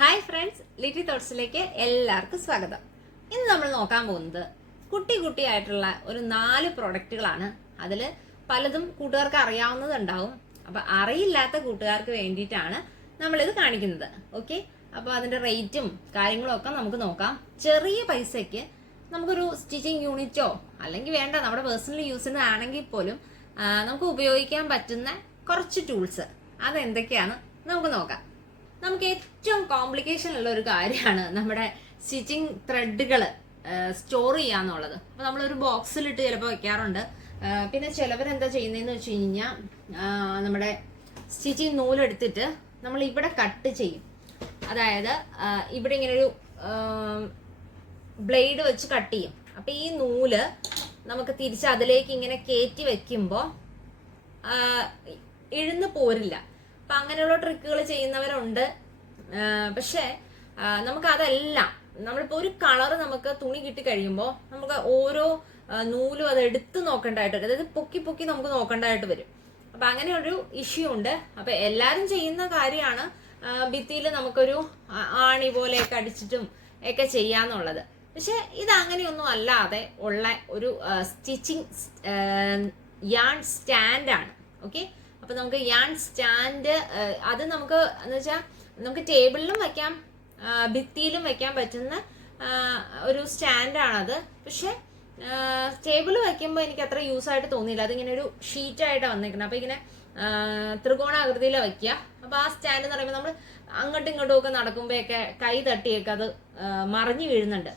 Hi friends, Litty തോട്ട്സിലേക്ക് എല്ലാവർക്കും സ്വാഗതം. ഇന്ന് നമ്മൾ നോക്കാൻ പോകുന്നത് കുട്ടിയായിട്ടുള്ള ഒരു 4 പ്രൊഡക്റ്റുകളാണ്. അതിൽ പലതും കൂട്ടുകാർക്ക് അറിയാവുന്നതുണ്ടാവും. അപ്പം അറിയില്ലാത്ത കൂട്ടുകാർക്ക് വേണ്ടിയിട്ടാണ് നമ്മളിത് കാണിക്കുന്നത്. ഓക്കെ, അപ്പോൾ അതിൻ്റെ റേറ്റും കാര്യങ്ങളും ഒക്കെ നമുക്ക് നോക്കാം. ചെറിയ പൈസയ്ക്ക് നമുക്കൊരു സ്റ്റിച്ചിങ് യൂണിറ്റോ അല്ലെങ്കിൽ വേണ്ട നമ്മുടെ പേഴ്സണൽ യൂസിന് ആണെങ്കിൽ പോലും നമുക്ക് ഉപയോഗിക്കാൻ പറ്റുന്ന കുറച്ച് ടൂൾസ് അതെന്തൊക്കെയാണ് നമുക്ക് നോക്കാം. നമുക്ക് ഏറ്റവും കോംപ്ലിക്കേഷൻ ഉള്ള ഒരു കാര്യമാണ് നമ്മുടെ സ്റ്റിച്ചിങ് ത്രെഡുകൾ സ്റ്റോർ ചെയ്യാന്നുള്ളത്. അപ്പോൾ നമ്മളൊരു ബോക്സിലിട്ട് ചിലപ്പോൾ വെക്കാറുണ്ട്. പിന്നെ ചിലവരെന്താ ചെയ്യുന്നതെന്ന് വെച്ച് കഴിഞ്ഞാൽ നമ്മുടെ സ്റ്റിച്ചിങ് നൂലെടുത്തിട്ട് നമ്മൾ ഇവിടെ കട്ട് ചെയ്യും. അതായത് ഇവിടെ ഇങ്ങനെ ഒരു ബ്ലേഡ് വെച്ച് കട്ട് ചെയ്യും. അപ്പം ഈ നൂല് നമുക്ക് തിരിച്ച് അതിലേക്ക് ഇങ്ങനെ കയറ്റി വെക്കുമ്പോൾ ഇഴുന്ന് പോരില്ല. അപ്പം അങ്ങനെയുള്ള ട്രിക്കുകൾ ചെയ്യുന്നവരുണ്ട്. പക്ഷേ നമുക്കതെല്ലാം നമ്മളിപ്പോൾ ഒരു കളർ നമുക്ക് തുണി കിട്ടി കഴിയുമ്പോൾ നമുക്ക് ഓരോ നൂലും അത് എടുത്ത് നോക്കേണ്ടതായിട്ട് വരും. അതായത് പൊക്കി നമുക്ക് നോക്കേണ്ടതായിട്ട് വരും. അപ്പം അങ്ങനെ ഒരു ഇഷ്യൂ ഉണ്ട്. അപ്പം എല്ലാവരും ചെയ്യുന്ന കാര്യമാണ് ഭിത്തിയിൽ നമുക്കൊരു ആണി പോലെയൊക്കെ അടിച്ചിട്ടും ഒക്കെ ചെയ്യാന്നുള്ളത്. പക്ഷെ ഇത് അങ്ങനെയൊന്നും അല്ലാതെ ഉള്ള ഒരു സ്റ്റിച്ചിങ് യാൺ സ്റ്റാൻഡാണ്. ഓക്കെ, അപ്പൊ നമുക്ക് യാൺ സ്റ്റാൻഡ് അത് നമുക്ക് എന്ന് വെച്ചാൽ നമുക്ക് ടേബിളിലും വെക്കാം, ഭിത്തിയിലും വെക്കാൻ പറ്റുന്ന ഒരു സ്റ്റാൻഡാണത്. പക്ഷെ ടേബിൾ വയ്ക്കുമ്പോൾ എനിക്ക് അത്ര യൂസ് ആയിട്ട് തോന്നിയില്ല. അതിങ്ങനെ ഒരു ഷീറ്റായിട്ടാണ് വന്നിരിക്കുന്നത്. അപ്പോൾ ഇങ്ങനെ ത്രികോണാകൃതിയിലാണ് വയ്ക്കുക. അപ്പോൾ ആ സ്റ്റാൻഡ് എന്ന് പറയുമ്പോൾ നമ്മൾ അങ്ങോട്ടും ഇങ്ങോട്ടും ഒക്കെ നടക്കുമ്പോഴൊക്കെ കൈ തട്ടിയൊക്കെ അത് മറിഞ്ഞു വീഴുന്നുണ്ട്.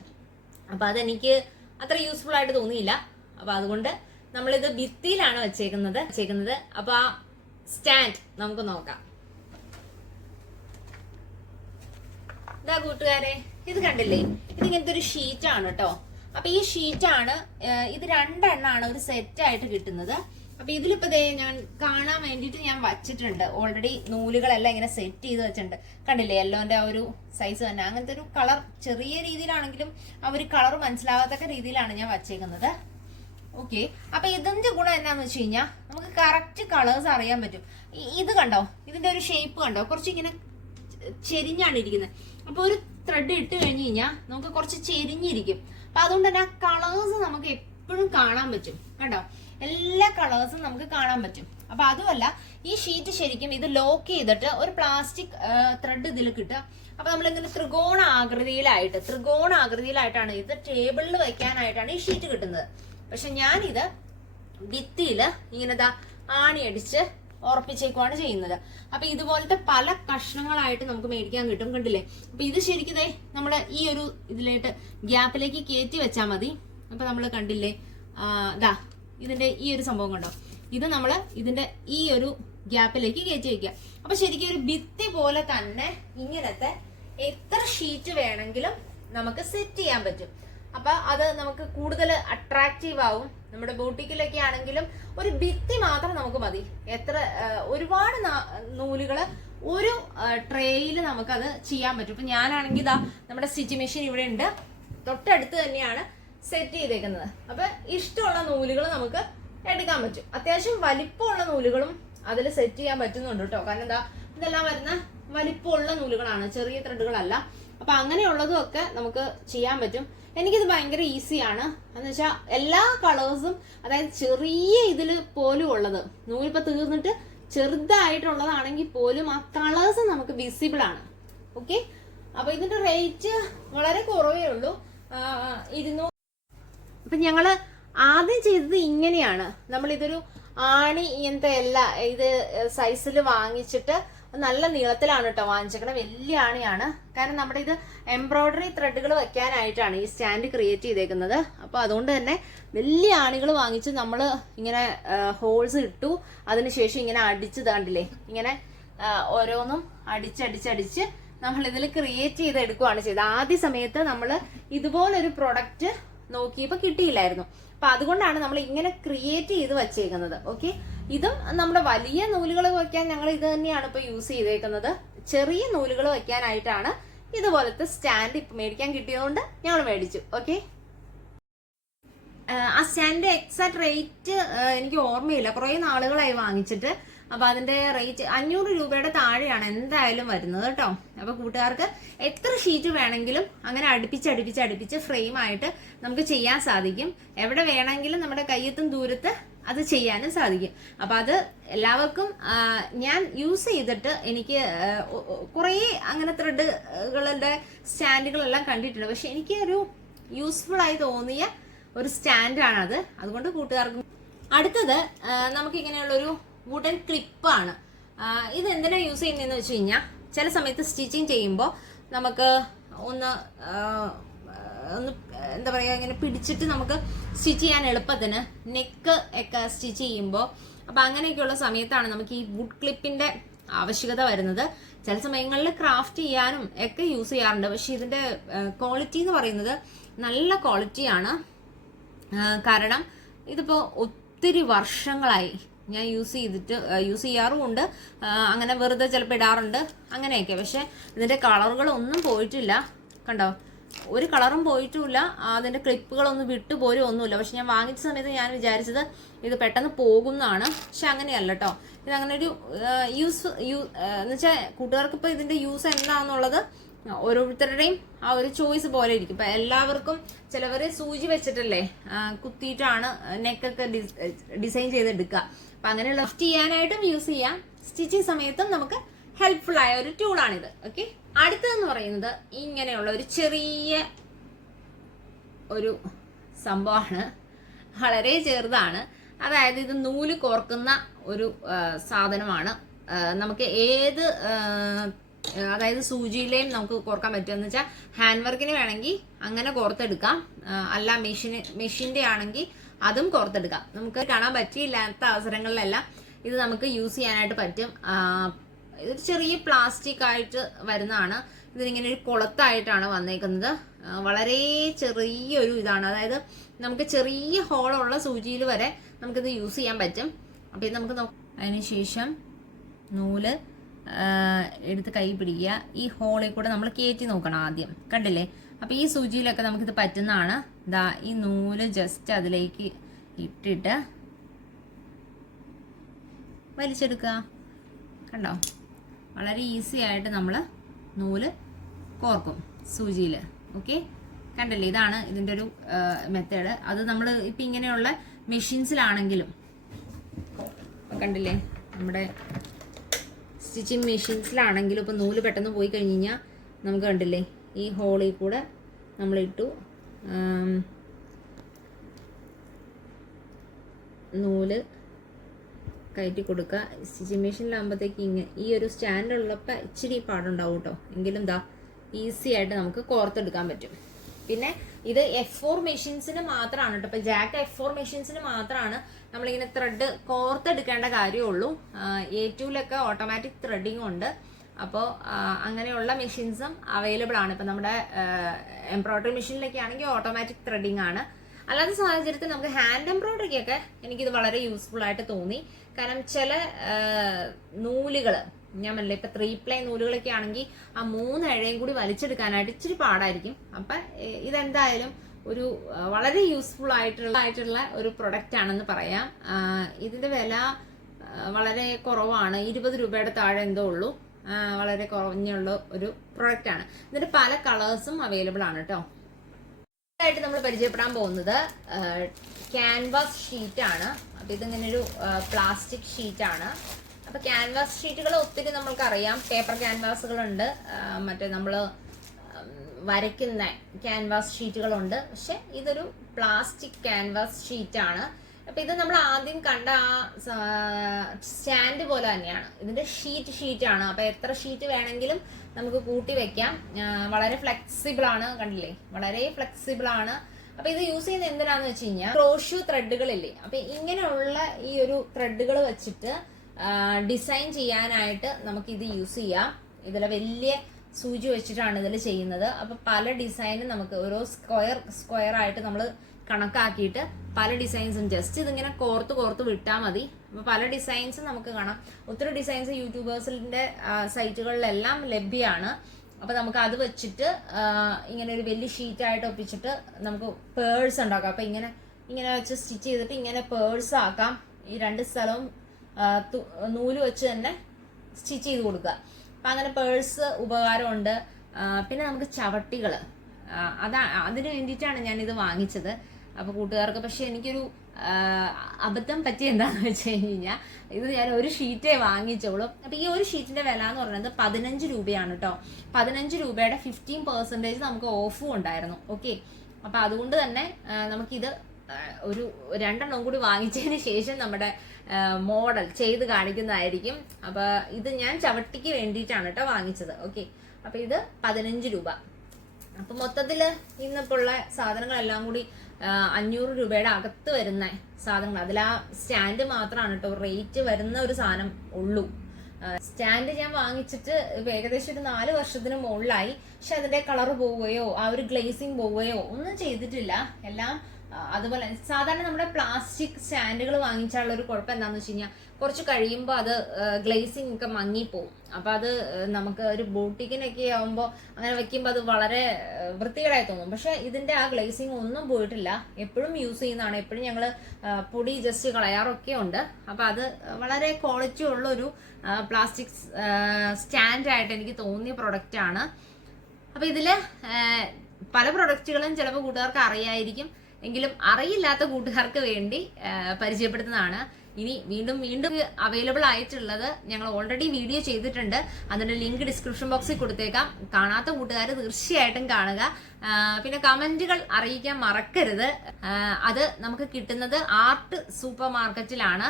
അപ്പോൾ അതെനിക്ക് അത്ര യൂസ്ഫുൾ ആയിട്ട് തോന്നിയില്ല. അപ്പോൾ അതുകൊണ്ട് നമ്മളിത് ഭിത്തിയിലാണ് വെച്ചേക്കുന്നത്. അപ്പോൾ ആ സ്റ്റാൻഡ് നമുക്ക് നോക്കാം. ഇതാ കൂട്ടുകാരെ, ഇത് കണ്ടില്ലേ? ഇതിങ്ങനത്തെ ഒരു ഷീറ്റാണ് കേട്ടോ. അപ്പൊ ഈ ഷീറ്റാണ്, ഇത് 2 എണ്ണമാണ് ഒരു സെറ്റായിട്ട് കിട്ടുന്നത്. അപ്പൊ ഇതിലിപ്പോ ഞാൻ കാണാൻ വേണ്ടിയിട്ട് ഞാൻ വച്ചിട്ടുണ്ട്. ഓൾറെഡി നൂലുകളെല്ലാം ഇങ്ങനെ സെറ്റ് ചെയ്ത് വെച്ചിട്ടുണ്ട്. കണ്ടില്ലേ, യെല്ലോന്റെ ആ ഒരു സൈസ് തന്നെ. അങ്ങനത്തെ ഒരു കളർ ചെറിയ രീതിയിലാണെങ്കിലും ആ ഒരു കളർ മനസ്സിലാകത്തക്ക രീതിയിലാണ് ഞാൻ വച്ചേക്കുന്നത്. ഓക്കെ, അപ്പൊ ഇതിന്റെ ഗുണം എന്താന്ന് വെച്ച് കഴിഞ്ഞാൽ നമുക്ക് കറക്റ്റ് കളേഴ്സ് അറിയാൻ പറ്റും. ഇത് കണ്ടോ, ഇതിന്റെ ഒരു ഷേപ്പ് കണ്ടോ, കുറച്ച് ഇങ്ങനെ ചെരിഞ്ഞാണ് ഇരിക്കുന്നത്. അപ്പൊ ഒരു ത്രെഡ് ഇട്ട് കഴിഞ്ഞ് കഴിഞ്ഞാൽ നമുക്ക് കുറച്ച് ചെരിഞ്ഞിരിക്കും. അപ്പൊ അതുകൊണ്ട് തന്നെ ആ കളേഴ്സ് നമുക്ക് എപ്പോഴും കാണാൻ പറ്റും. കണ്ടോ, എല്ലാ കളേഴ്സും നമുക്ക് കാണാൻ പറ്റും. അപ്പൊ അതുമല്ല, ഈ ഷീറ്റ് ശരിക്കും ഇത് ലോക്ക് ചെയ്തിട്ട് ഒരു പ്ലാസ്റ്റിക് ത്രെഡ് ഇതിൽ കിട്ടുക. അപ്പൊ നമ്മളിങ്ങനെ ത്രികോണാകൃതിയിലായിട്ടാണ് ഇത് ടേബിളിൽ വെക്കാനായിട്ടാണ് ഈ ഷീറ്റ് കിട്ടുന്നത്. പക്ഷെ ഞാനിത് ഭിത്തിയില് ഇങ്ങനെ ആണി അടിച്ച് ഉറപ്പിച്ചേക്കുവാണ് ചെയ്യുന്നത്. അപ്പൊ ഇതുപോലത്തെ പല കഷ്ണങ്ങളായിട്ട് നമുക്ക് മേടിക്കാൻ കിട്ടും. കണ്ടില്ലേ? അപ്പൊ ഇത് ശരിക്കും നമ്മള് ഈ ഒരു ഇതിലായിട്ട് ഗ്യാപ്പിലേക്ക് കയറ്റി വെച്ചാൽ മതി. അപ്പൊ നമ്മൾ കണ്ടില്ലേ, ഇതിന്റെ ഈ ഒരു സംഭവം കണ്ടോ, ഇത് നമ്മള് ഇതിന്റെ ഈ ഒരു ഗ്യാപ്പിലേക്ക് കയറ്റി വെക്കുക. അപ്പൊ ശരിക്കും ഒരു ഭിത്തി പോലെ തന്നെ ഇങ്ങനത്തെ എത്ര ഷീറ്റ് വേണമെങ്കിലും നമുക്ക് സെറ്റ് ചെയ്യാൻ പറ്റും. അപ്പൊ അത് നമുക്ക് കൂടുതൽ അട്രാക്റ്റീവ് ആവും. നമ്മുടെ ബൂട്ടിക്കിലൊക്കെ ആണെങ്കിലും ഒരു ഭിത്തി മാത്രം നമുക്ക് മതി. ഒരുപാട് നൂലുകള് ഒരു ട്രേയിൽ നമുക്കത് ചെയ്യാൻ പറ്റും. ഇപ്പൊ ഞാനാണെങ്കിൽ നമ്മുടെ സ്റ്റിച്ചിങ് മെഷീൻ ഇവിടെ ഉണ്ട്, തൊട്ടടുത്ത് തന്നെയാണ് സെറ്റ് ചെയ്തേക്കുന്നത്. അപ്പൊ ഇഷ്ടമുള്ള നൂലുകൾ നമുക്ക് എടുക്കാൻ പറ്റും. അത്യാവശ്യം വലിപ്പമുള്ള നൂലുകളും അതിൽ സെറ്റ് ചെയ്യാൻ പറ്റുന്നുണ്ട് കേട്ടോ. കാരണം ഇതെല്ലാം വരുന്ന വലിപ്പമുള്ള നൂലുകളാണ്, ചെറിയ ത്രെഡുകളല്ല. അപ്പൊ അങ്ങനെയുള്ളതും ഒക്കെ നമുക്ക് ചെയ്യാൻ പറ്റും. എനിക്കിത് ഭയങ്കര ഈസിയാണ്. എന്ന് വെച്ചാൽ എല്ലാ കളേഴ്സും, അതായത് ചെറിയ ഇതിൽ പോലും ഉള്ളത്, നൂലിപ്പോ തീർന്നിട്ട് ചെറുതായിട്ടുള്ളതാണെങ്കിൽ പോലും ആ കളേഴ്സ് നമുക്ക് വിസിബിൾ ആണ്. ഓക്കെ, അപ്പൊ ഇതിന്റെ റേറ്റ് വളരെ കുറവേ ഉള്ളൂ, 200. അപ്പൊ ഞങ്ങള് ആദ്യം ചെയ്തത് ഇങ്ങനെയാണ്. നമ്മളിതൊരു ആണി ഇങ്ങനത്തെ ഇത് സൈസിൽ വാങ്ങിച്ചിട്ട് നല്ല നീളത്തിലാണ് കേട്ടോ വാങ്ങിച്ചേക്കണത്. വലിയ ആണിയാണ്. കാരണം നമ്മുടെ ഇത് എംബ്രോയിഡറി ത്രെഡുകൾ വെക്കാനായിട്ടാണ് ഈ സ്റ്റാൻഡ് ക്രിയേറ്റ് ചെയ്തേക്കുന്നത്. അപ്പോൾ അതുകൊണ്ട് തന്നെ വലിയ ആണികൾ വാങ്ങിച്ച് നമ്മൾ ഇങ്ങനെ ഹോൾസ് ഇട്ടു. അതിനുശേഷം ഇങ്ങനെ അടിച്ച് കണ്ടില്ലേ, ഇങ്ങനെ ഓരോന്നും അടിച്ചടിച്ചടിച്ച് നമ്മൾ ഇതിൽ ക്രിയേറ്റ് ചെയ്തെടുക്കുകയാണ് ചെയ്തത്. ആദ്യ സമയത്ത് നമ്മൾ ഇതുപോലൊരു പ്രൊഡക്റ്റ് നോക്കിയപ്പോൾ കിട്ടിയില്ലായിരുന്നു. അപ്പൊ അതുകൊണ്ടാണ് നമ്മൾ ഇങ്ങനെ ക്രിയേറ്റ് ചെയ്ത് വെച്ചേക്കുന്നത്. ഓക്കെ, ഇതും നമ്മുടെ വലിയ നൂലുകൾ വയ്ക്കാൻ ഞങ്ങൾ ഇത് തന്നെയാണ് ഇപ്പൊ യൂസ് ചെയ്തേക്കുന്നത്. ചെറിയ നൂലുകൾ വയ്ക്കാനായിട്ടാണ് ഇതുപോലത്തെ സ്റ്റാൻഡ് ഇപ്പൊ മേടിക്കാൻ കിട്ടിയതുകൊണ്ട് ഞങ്ങൾ മേടിച്ചു. ഓക്കെ, ആ സ്റ്റാൻഡ് എക്സാക്ട് റേറ്റ് എനിക്ക് ഓർമ്മയില്ല, കുറെ നാളുകളായി വാങ്ങിച്ചിട്ട്. അപ്പൊ അതിന്റെ റേറ്റ് 500 രൂപയുടെ താഴെയാണ് എന്തായാലും വരുന്നത് കേട്ടോ. അപ്പൊ കൂട്ടുകാർക്ക് എത്ര ഷീറ്റ് വേണമെങ്കിലും അങ്ങനെ അടുപ്പിച്ച് ഫ്രെയിം ആയിട്ട് നമുക്ക് ചെയ്യാൻ സാധിക്കും. എവിടെ വേണമെങ്കിലും നമ്മുടെ കയ്യെത്തും ദൂരത്ത് അത് ചെയ്യാനും സാധിക്കും. അപ്പൊ അത് എല്ലാവർക്കും ഞാൻ യൂസ് ചെയ്തിട്ട് എനിക്ക് കുറേ അങ്ങനെ ത്രെഡുകളുടെ സ്റ്റാൻഡുകളെല്ലാം കണ്ടിട്ടുണ്ട്. പക്ഷെ എനിക്ക് ഒരു യൂസ്ഫുൾ ആയി തോന്നിയ ഒരു സ്റ്റാൻഡാണത്. അതുകൊണ്ട് കൂട്ടുകാർക്ക് അടുത്തത് നമുക്ക് ഇങ്ങനെയുള്ളൊരു വുഡൻ ക്ലിപ്പാണ്. ഇത് എന്തിനാ യൂസ് ചെയ്യുന്നതെന്ന് വെച്ച് കഴിഞ്ഞാൽ ചില സമയത്ത് സ്റ്റിച്ചിങ് ചെയ്യുമ്പോൾ നമുക്ക് ഒന്ന് എന്താ പറയുക ഇങ്ങനെ പിടിച്ചിട്ട് നമുക്ക് സ്റ്റിച്ച് ചെയ്യാൻ എളുപ്പത്തിന് നെക്ക് ഒക്കെ സ്റ്റിച്ച് ചെയ്യുമ്പോൾ അപ്പം അങ്ങനെയൊക്കെയുള്ള സമയത്താണ് നമുക്ക് ഈ വുഡ് ക്ലിപ്പിൻ്റെ ആവശ്യകത വരുന്നത്. ചില സമയങ്ങളിൽ ക്രാഫ്റ്റ് ചെയ്യാനും ഒക്കെ യൂസ് ചെയ്യാറുണ്ട്. പക്ഷെ ഇതിൻ്റെ ക്വാളിറ്റി എന്ന് പറയുന്നത് നല്ല ക്വാളിറ്റിയാണ്. കാരണം ഇതിപ്പോൾ ഒത്തിരി വർഷങ്ങളായി ഞാൻ യൂസ് ചെയ്യാറുമുണ്ട്. അങ്ങനെ വെറുതെ ചിലപ്പോൾ ഇടാറുണ്ട് അങ്ങനെയൊക്കെ. പക്ഷെ ഇതിൻ്റെ കളറുകളൊന്നും പോയിട്ടില്ല. കണ്ടോ, ഒരു കളറും പോയിട്ടുമില്ല. അതിൻ്റെ ക്ലിപ്പുകളൊന്നും വിട്ടുപോലും ഒന്നുമില്ല. പക്ഷെ ഞാൻ വാങ്ങിച്ച സമയത്ത് ഞാൻ വിചാരിച്ചത് ഇത് പെട്ടെന്ന് പോകുന്നതാണ്. പക്ഷെ അങ്ങനെയല്ല കേട്ടോ. ഇതങ്ങനെ ഒരു എന്ന് വെച്ചാൽ കൂട്ടുകാർക്ക് ഇപ്പോൾ ഇതിൻ്റെ യൂസ് എന്താണെന്നുള്ളത് ഓരോരുത്തരുടെയും ആ ഒരു ചോയ്സ് പോലെ ഇരിക്കും. ഇപ്പം എല്ലാവർക്കും ചിലവർ സൂചി വെച്ചിട്ടല്ലേ കുത്തിയിട്ടാണ് നെക്കൊക്കെ ഡിസൈൻ ചെയ്തെടുക്കുക. അപ്പം അങ്ങനെയുള്ള സ്റ്റിച്ച് ചെയ്യാനായിട്ടും യൂസ് ചെയ്യാം. സ്റ്റിച്ചിങ് സമയത്തും നമുക്ക് ഹെൽപ്ഫുൾ ആയ ഒരു ടൂളാണിത്. ഓക്കെ, അടുത്തതെന്ന് പറയുന്നത് ഇങ്ങനെയുള്ള ഒരു ചെറിയ ഒരു സംഭവമാണ്. വളരെ ചെറുതാണ്. അതായത് ഇത് നൂല് കോർക്കുന്ന ഒരു സാധനമാണ്. നമുക്ക് ഏത് അതായത് സൂചിയിലേയും നമുക്ക് കോർക്കാൻ പറ്റുമെന്ന് വെച്ചാൽ ഹാൻഡ് വർക്കിന് വേണമെങ്കിൽ അങ്ങനെ കോർത്തെടുക്കാം. അല്ല മെഷീൻ്റെ ആണെങ്കിൽ അതും കോർത്തെടുക്കാം. നമുക്ക് കാണാൻ പറ്റിയില്ലാത്ത അവസരങ്ങളിലെല്ലാം ഇത് നമുക്ക് യൂസ് ചെയ്യാനായിട്ട് പറ്റും. ഇതൊരു ചെറിയ പ്ലാസ്റ്റിക് ആയിട്ട് വരുന്നതാണ്. ഇതിനിങ്ങനെ ഒരു കുളത്തായിട്ടാണ് വന്നേക്കുന്നത്. വളരെ ചെറിയൊരു ഇതാണ്. അതായത് നമുക്ക് ചെറിയ ഹോളുള്ള സൂചിയിൽ വരെ നമുക്കിത് യൂസ് ചെയ്യാൻ പറ്റും. അപ്പം ഇത് നമുക്ക് അതിനുശേഷം നൂല് എടുത്ത് കൈ പിടിക്കുക. ഈ ഹോളിൽ കൂടെ നമ്മൾ കയറ്റി നോക്കണം ആദ്യം. കണ്ടില്ലേ? അപ്പം ഈ സൂചിയിലൊക്കെ നമുക്കിത് പറ്റുന്നതാണ്. ദാ ഈ നൂല് ജസ്റ്റ് അതിലേക്ക് ഇട്ടിട്ട് വലിച്ചെടുക്കുക. കണ്ടോ? വളരെ ഈസി ആയിട്ട് നമ്മൾ നൂല് കോർക്കും സൂചിയിൽ. ഓക്കെ, കണ്ടല്ലേ? ഇതാണ് ഇതിൻ്റെ ഒരു മെത്തേഡ്. അത് നമ്മൾ ഇപ്പം ഇങ്ങനെയുള്ള മെഷീൻസിലാണെങ്കിലും കണ്ടില്ലേ, നമ്മുടെ സ്റ്റിച്ചിങ് മെഷീൻസിലാണെങ്കിലും ഇപ്പം നൂല് പെട്ടെന്ന് പോയി കഴിഞ്ഞ് കഴിഞ്ഞാൽ നമുക്ക് കണ്ടില്ലേ ഈ ഹോളിൽ കൂടെ നമ്മളിട്ടു നൂല് കയറ്റി കൊടുക്കുക. സ്റ്റിച്ചിങ് മെഷീനിലാകുമ്പോഴത്തേക്ക് ഈ ഒരു സ്റ്റാൻഡ് ഉള്ളപ്പോൾ ഇച്ചിരി പാടുണ്ടാവും കേട്ടോ. എങ്കിലും ദാ ഈസി ആയിട്ട് നമുക്ക് കോർത്തെടുക്കാൻ പറ്റും. പിന്നെ ഇത് F4 മെഷീൻസിന് മാത്രമാണ് കേട്ടോ. ഇപ്പം ജാക്ക് F4 മെഷീൻസിന് മാത്രമാണ് നമ്മളിങ്ങനെ ത്രെഡ് കോർത്തെടുക്കേണ്ട കാര്യമുള്ളൂ. A2-ലൊക്കെ ഓട്ടോമാറ്റിക് ത്രെഡിങ് ഉണ്ട്. അപ്പോൾ അങ്ങനെയുള്ള മെഷീൻസും അവൈലബിൾ ആണ്. ഇപ്പം നമ്മുടെ എംബ്രോയ്ഡറി മെഷീനിലൊക്കെ ആണെങ്കിൽ ഓട്ടോമാറ്റിക് ത്രെഡിങ് ആണ്. അല്ലാത്ത സാഹചര്യത്തിൽ നമുക്ക് ഹാൻഡ് എംബ്രോയ്ഡറിക്കൊക്കെ എനിക്കിത് വളരെ യൂസ്ഫുൾ ആയിട്ട് തോന്നി. കാരണം ചില നൂലുകൾ ഞാൻ പറഞ്ഞില്ല, ഇപ്പം 3 പ്ലൈ നൂലുകളൊക്കെ ആണെങ്കിൽ ആ 3 ഇഴയും കൂടി വലിച്ചെടുക്കാനായിട്ട് ഇച്ചിരി പാടായിരിക്കും. അപ്പം ഇതെന്തായാലും ഒരു വളരെ യൂസ്ഫുൾ ആയിട്ടുള്ള ഒരു പ്രൊഡക്റ്റ് ആണെന്ന് പറയാം. ഇതിൻ്റെ വില വളരെ കുറവാണ്. 20 രൂപയുടെ താഴെ എന്തോ ഉള്ളൂ. വളരെ കുറഞ്ഞുള്ള ഒരു പ്രൊഡക്റ്റാണ്. ഇതിൻ്റെ പല കളേഴ്സും അവൈലബിൾ ആണ് കേട്ടോ. ആയിട്ട് നമ്മൾ പരിചയപ്പെടാൻ പോകുന്നത് ക്യാൻവാസ് ഷീറ്റാണ്. അപ്പം ഇതിങ്ങനെ ഒരു പ്ലാസ്റ്റിക് ഷീറ്റാണ്. അപ്പം ക്യാൻവാസ് ഷീറ്റുകൾ ഒത്തിരി നമ്മൾക്കറിയാം. പേപ്പർ ക്യാൻവാസുകളുണ്ട്, മറ്റേ നമ്മൾ വരയ്ക്കുന്ന ക്യാൻവാസ് ഷീറ്റുകളുണ്ട്. പക്ഷെ ഇതൊരു പ്ലാസ്റ്റിക് ക്യാൻവാസ് ഷീറ്റാണ്. അപ്പം ഇത് നമ്മൾ ആദ്യം കണ്ട ആ സ്റ്റാൻഡ് പോലെ തന്നെയാണ്. ഇതിൻ്റെ ഷീറ്റാണ്. അപ്പം എത്ര ഷീറ്റ് വേണമെങ്കിലും നമുക്ക് കൂട്ടി വെക്കാം. വളരെ ഫ്ലെക്സിബിൾ ആണ്. കണ്ടില്ലേ, വളരെ ഫ്ലെക്സിബിൾ ആണ്. അപ്പൊ ഇത് യൂസ് ചെയ്യുന്നത് എന്തിനാന്ന് വെച്ച് കഴിഞ്ഞാൽ ക്രോഷ്യോ ത്രെഡുകളില്ലേ, അപ്പൊ ഇങ്ങനെയുള്ള ഈ ഒരു ത്രെഡുകൾ വെച്ചിട്ട് ഡിസൈൻ ചെയ്യാനായിട്ട് നമുക്ക് ഇത് യൂസ് ചെയ്യാം. ഇതിൽ വലിയ സൂചി വെച്ചിട്ടാണ് ഇതിൽ ചെയ്യുന്നത്. അപ്പൊ പല ഡിസൈനും നമുക്ക് ഓരോ സ്ക്വയർ ആയിട്ട് നമ്മൾ കണക്കാക്കിയിട്ട് പല ഡിസൈൻസും ജസ്റ്റ് ഇതിങ്ങനെ കോർത്ത് വിട്ടാൽ മതി. അപ്പൊ പല ഡിസൈൻസും നമുക്ക് കാണാം. ഒത്തിരി ഡിസൈൻസ് യൂട്യൂബേഴ്സിന്റെ സൈറ്റുകളിലെല്ലാം ലഭ്യമാണ്. അപ്പൊ നമുക്ക് അത് വെച്ചിട്ട് ഇങ്ങനെ ഒരു വലിയ ഷീറ്റായിട്ട് ഒപ്പിച്ചിട്ട് നമുക്ക് പേഴ്സ് ഉണ്ടാക്കാം. അപ്പൊ ഇങ്ങനെ വെച്ച് സ്റ്റിച്ച് ചെയ്തിട്ട് ഇങ്ങനെ പേഴ്സ് ആക്കാം. ഈ രണ്ട് സ്ഥലവും നൂല് വെച്ച് തന്നെ സ്റ്റിച്ച് ചെയ്ത് കൊടുക്കുക. അപ്പം അങ്ങനെ പേഴ്സ് ഉപകാരമുണ്ട്. പിന്നെ നമുക്ക് ചവട്ടികൾ, അതിന് വേണ്ടിയിട്ടാണ് ഞാനിത് വാങ്ങിച്ചത്. അപ്പോൾ കൂട്ടുകാർക്ക് പക്ഷെ എനിക്കൊരു അബദ്ധം പറ്റി എന്താണെന്ന് വെച്ച് കഴിഞ്ഞാൽ ഇത് ഞാൻ ഒരു ഷീറ്റേ വാങ്ങിച്ചോളൂ. അപ്പോൾ ഈ ഒരു ഷീറ്റിൻ്റെ വില എന്ന് പറയുന്നത് 15 രൂപയാണ് കേട്ടോ. 15 രൂപയുടെ 15% നമുക്ക് ഓഫും ഉണ്ടായിരുന്നു. ഓക്കെ, അപ്പോൾ അതുകൊണ്ട് തന്നെ നമുക്കിത് ഒരു 2 എണ്ണം കൂടി വാങ്ങിച്ചതിന് ശേഷം നമ്മുടെ മോഡൽ ചെയ്ത് കാണിക്കുന്നതായിരിക്കും. അപ്പോൾ ഇത് ഞാൻ ചവട്ടിക്ക് വേണ്ടിയിട്ടാണ് കേട്ടോ വാങ്ങിച്ചത്. ഓക്കെ, അപ്പോൾ ഇത് 15 രൂപ. അപ്പം മൊത്തത്തിൽ ഇന്നിപ്പോൾ ഉള്ള സാധനങ്ങളെല്ലാം കൂടി 500 രൂപയുടെ അകത്ത് വരുന്ന സാധനങ്ങൾ. അതിൽ ആ സ്റ്റാൻഡ് മാത്രമാണ് കേട്ടോ റേറ്റ് വരുന്ന ഒരു സാധനം ഉള്ളൂ. സ്റ്റാൻഡ് ഞാൻ വാങ്ങിച്ചിട്ട് ഏകദേശം ഒരു 4 വർഷത്തിന് മുകളിലായി. പക്ഷെ അതിന്റെ കളർ പോവുകയോ ആ ഒരു ഗ്ലേസിങ് പോവുകയോ ഒന്നും ചെയ്തിട്ടില്ല. എല്ലാം അതുപോലെ സാധാരണ നമ്മുടെ പ്ലാസ്റ്റിക് സ്റ്റാൻഡുകൾ വാങ്ങിച്ചാലുള്ള ഒരു കുഴപ്പം എന്താണെന്ന് വെച്ച് കഴിഞ്ഞാൽ കുറച്ച് കഴിയുമ്പോൾ അത് ഗ്ലേസിങ് ഒക്കെ മങ്ങിപ്പോവും. അപ്പം അത് നമുക്ക് ഒരു ബോട്ടിക്കിനൊക്കെ ആകുമ്പോൾ അങ്ങനെ വെക്കുമ്പോൾ അത് വളരെ വൃത്തികേടായി തോന്നും. പക്ഷെ ഇതിന്റെ ആ ഗ്ലേസിങ് ഒന്നും പോയിട്ടില്ല. എപ്പോഴും യൂസ് ചെയ്യുന്നതാണ്. എപ്പോഴും ഞങ്ങൾ പൊടി ജസ്റ്റ് കളയാറൊക്കെ ഉണ്ട്. അപ്പം അത് വളരെ ക്വാളിറ്റി ഉള്ളൊരു പ്ലാസ്റ്റിക് സ്റ്റാൻഡായിട്ട് എനിക്ക് തോന്നിയ പ്രൊഡക്റ്റാണ്. അപ്പം ഇതിൽ പല പ്രൊഡക്റ്റുകളും ചിലപ്പോൾ കൂട്ടുകാർക്ക് അറിയായിരിക്കും, എങ്കിലും അറിയില്ലാത്ത കൂട്ടുകാർക്ക് വേണ്ടി പരിചയപ്പെടുത്തുന്നതാണ്. ഇനി വീണ്ടും അവൈലബിൾ ആയിട്ടുള്ളത് ഞങ്ങൾ ഓൾറെഡി വീഡിയോ ചെയ്തിട്ടുണ്ട്. അതിന്റെ ലിങ്ക് ഡിസ്ക്രിപ്ഷൻ ബോക്സിൽ കൊടുത്തേക്കാം. കാണാത്ത കൂട്ടുകാർ തീർച്ചയായിട്ടും കാണുക. പിന്നെ കമന്റുകൾ അറിയിക്കാൻ മറക്കരുത്. അത് നമുക്ക് കിട്ടുന്നത് ആർട്ട് സൂപ്പർ മാർക്കറ്റിലാണ്.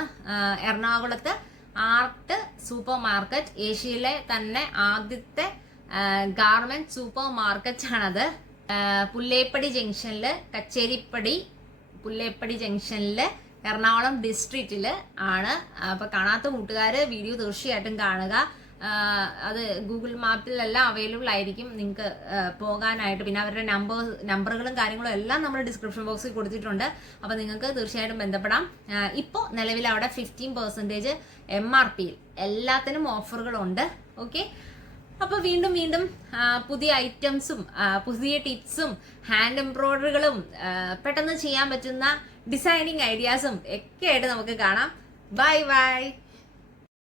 എറണാകുളത്ത് ആർട്ട് സൂപ്പർ മാർക്കറ്റ്, ഏഷ്യയിലെ തന്നെ ആദ്യത്തെ ഗാർമെന്റ് സൂപ്പർ മാർക്കറ്റ് ആണത്. പുല്ലേപ്പടി ജംഗ്ഷനിൽ, കച്ചേരിപ്പടി പുല്ലേപ്പടി ജംഗ്ഷനിൽ, എറണാകുളം ഡിസ്ട്രിക്റ്റിൽ ആണ്. അപ്പോൾ കാണാത്ത കൂട്ടുകാർ വീഡിയോ തീർച്ചയായിട്ടും കാണുക. അത് ഗൂഗിൾ മാപ്പിലെല്ലാം അവൈലബിൾ ആയിരിക്കും നിങ്ങൾക്ക് പോകാനായിട്ട്. പിന്നെ അവരുടെ നമ്പറുകളും കാര്യങ്ങളും എല്ലാം നമ്മൾ ഡിസ്ക്രിപ്ഷൻ ബോക്സിൽ കൊടുത്തിട്ടുണ്ട്. അപ്പോൾ നിങ്ങൾക്ക് തീർച്ചയായിട്ടും ബന്ധപ്പെടാം. ഇപ്പോൾ നിലവിൽ അവിടെ 15% MRP എല്ലാത്തിനും ഓഫറുകളുണ്ട്. ഓക്കെ, അപ്പോൾ വീണ്ടും പുതിയ ഐറ്റംസും പുതിയ ടിപ്സും ഹാൻഡ് എംബ്രോയിഡറികളും പെട്ടെന്ന് ചെയ്യാൻ പറ്റുന്ന ഡിസൈനിങ് ഐഡിയാസും ഒക്കെ ആയിട്ട് നമുക്ക് കാണാം. Bye bye.